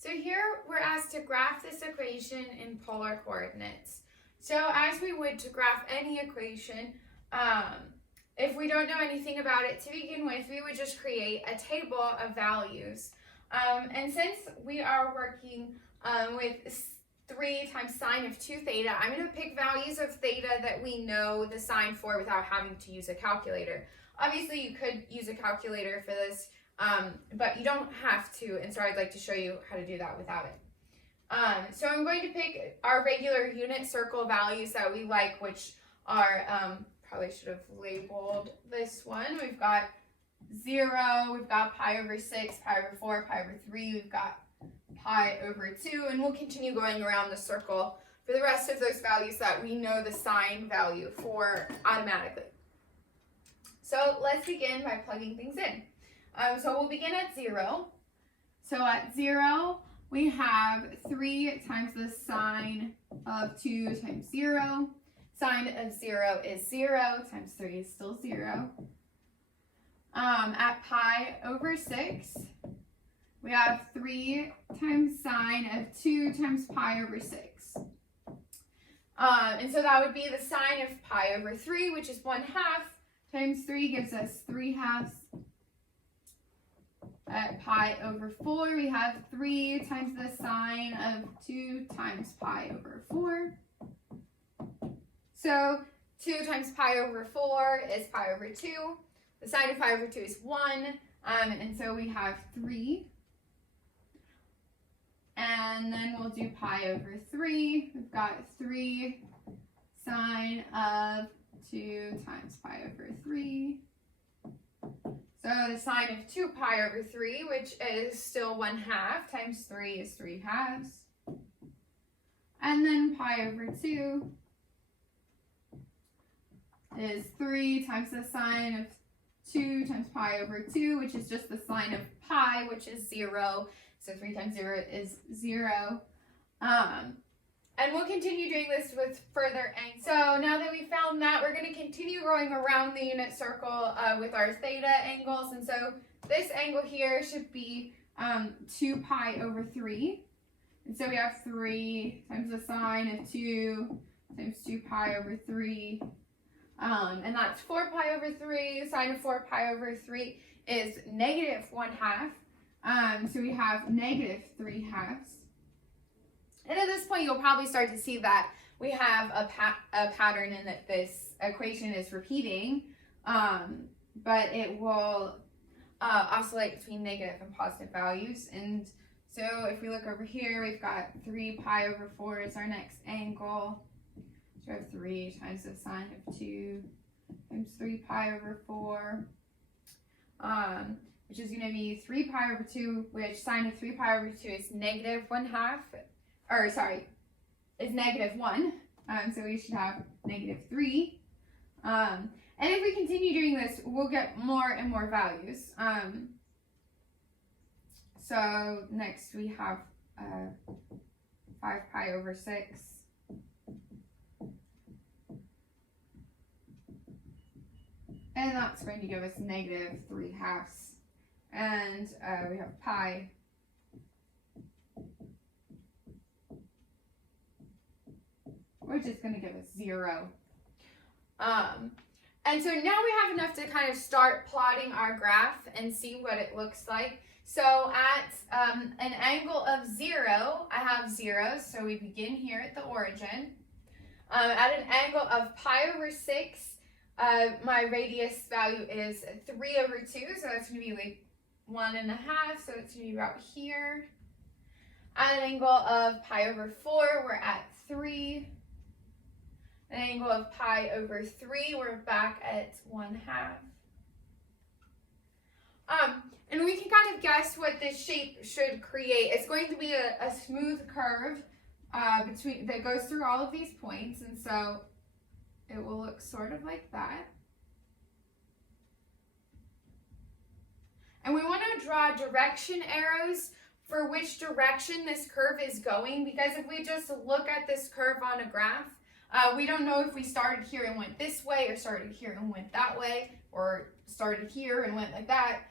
So here we're asked to graph this equation in polar coordinates. So as we would to graph any equation, if we don't know anything about it to begin with, we would just create a table of values. And since we are working with 3 times sine of 2 theta, I'm going to pick values of theta that we know the sign for without having to use a calculator. Obviously, you could use a calculator for this, but you don't have to, and so I'd like to show you how to do that without it. So I'm going to pick our regular unit circle values that we like, which are, probably should have labeled this one. We've got 0, we've got pi over 6, pi over 4, pi over 3, we've got pi over 2, and we'll continue going around the circle for the rest of those values that we know the sign value for automatically. So let's begin by plugging things in. So we'll begin at 0. So at 0, we have 3 times the sine of 2 times 0. Sine of 0 is 0, times 3 is still 0. At pi over 6, we have 3 times sine of 2 times pi over 6. And so that would be the sine of pi over 3, which is 1/2, times 3 gives us 3/2. At pi over 4, we have 3 times the sine of 2 times pi over 4. So 2 times pi over 4 is pi over 2. The sine of pi over 2 is 1. And so we have 3. And then we'll do pi over 3. We've got 3 sine of 2 times pi over 3. So the sine of 2 pi over 3, which is still 1/2, times 3 is 3/2. And then pi over 2 is 3 times the sine of 2 times pi over 2, which is just the sine of pi, which is 0. So 3 times 0 is 0. And we'll continue doing this with further angles. So now that we found that, we're going to continue going around the unit circle with our theta angles. And so this angle here should be 2 pi over 3. And so we have 3 times the sine of 2 times 2 pi over 3. And that's 4 pi over 3. The sine of 4 pi over 3 is negative 1/2. So we have negative 3/2. And at this point, you'll probably start to see that we have a pattern in that this equation is repeating, but it will oscillate between negative and positive values. And so if we look over here, we've got 3 pi over 4 is our next angle. So we have 3 times the sine of 2 times 3 pi over 4, which is going to be 3 pi over 2, which sine of 3 pi over 2 is negative 1/2. Or sorry, is negative 1. So we should have negative 3. And if we continue doing this, we'll get more and more values. So next we have 5 pi over 6. And that's going to give us negative 3/2. And we have pi, which is going to give us 0. And so now we have enough to kind of start plotting our graph and see what it looks like. So at an angle of 0, I have 0, so we begin here at the origin. At an angle of pi over 6, my radius value is 3 over 2, so that's going to be like 1.5, so it's going to be about here. At an angle of pi over 4, we're at 3. An angle of pi over 3, we're back at 1/2. And we can kind of guess what this shape should create. It's going to be a smooth curve that goes through all of these points, and so it will look sort of like that. And we want to draw direction arrows for which direction this curve is going, because if we just look at this curve on a graph, we don't know if we started here and went this way, or started here and went that way, or started here and went like that.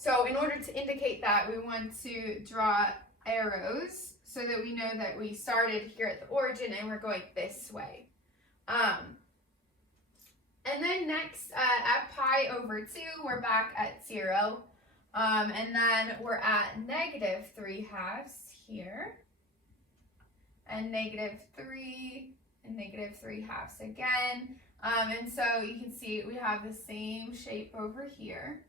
So in order to indicate that, we want to draw arrows so that we know that we started here at the origin and we're going this way. And then next, at pi over 2, we're back at 0. And then we're at -3/2 here. And -3 and -3/2 again. And so you can see we have the same shape over here.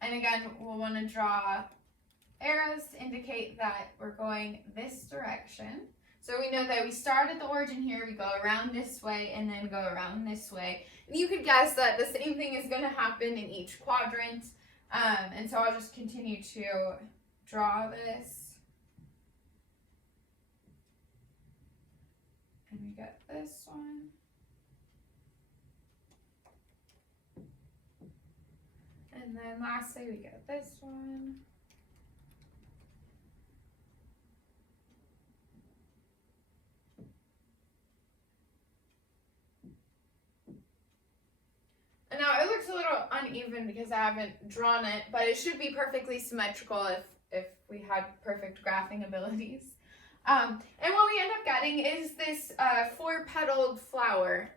And again, we'll want to draw arrows to indicate that we're going this direction. So we know that we start at the origin here, we go around this way, and then go around this way. And you could guess that the same thing is going to happen in each quadrant. And so I'll just continue to draw this. And we get this one. And then lastly, we get this one. And now it looks a little uneven because I haven't drawn it, but it should be perfectly symmetrical if we had perfect graphing abilities. And what we end up getting is this 4-petaled flower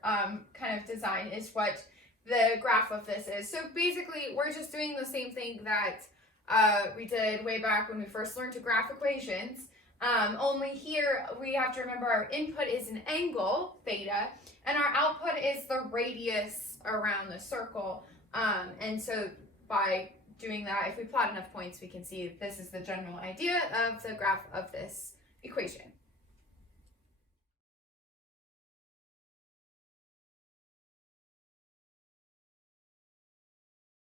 kind of design is what the graph of this is. So basically, we're just doing the same thing that we did way back when we first learned to graph equations. Only here we have to remember our input is an angle, theta, and our output is the radius around the circle. And so by doing that, if we plot enough points, we can see this is the general idea of the graph of this equation.